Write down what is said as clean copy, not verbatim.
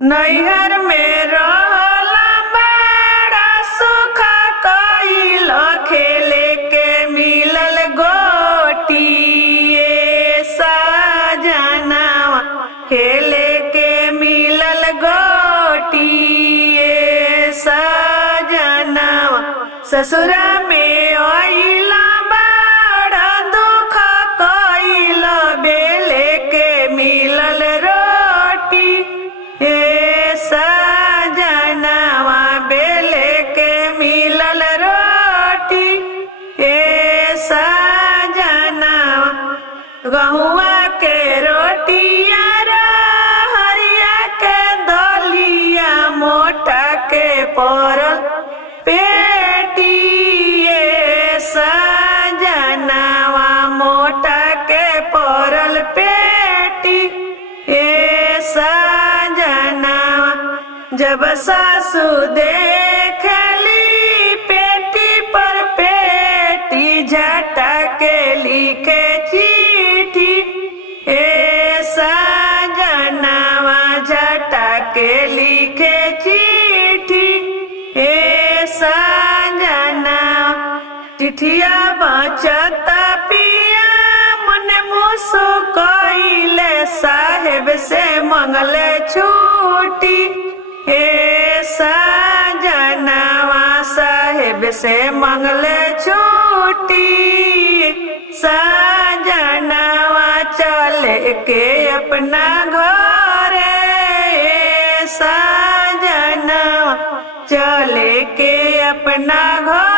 नैहर में रहला बड़ा सुख कइल खेले के मिलल गोटिए सजनवा खेले के मिलल गोटिए सजनवा ससुरा में आइला बड़ा दुख कइल बेले के मिलल रोटी सजनवा बेले के मिलल रोटी सजनवा गहुआ के रोटिया हरिया के दलिया मोटा के परल पेटिए सजनवा मोटा के परल पेटी सजनवा जब सासू देखली पेटी पर पेटी झटा के लिखे चिट्ठी सजनवा झटा के लिखे चिट्ठी सजनवा चिठिया बचत पिया मन मुसु कइले साहेब से मंगले छुट्टी सजनवा साहेब से मंगले छुट्टी सजनवा चले के अपना घरे सजनवा चले के अपना घर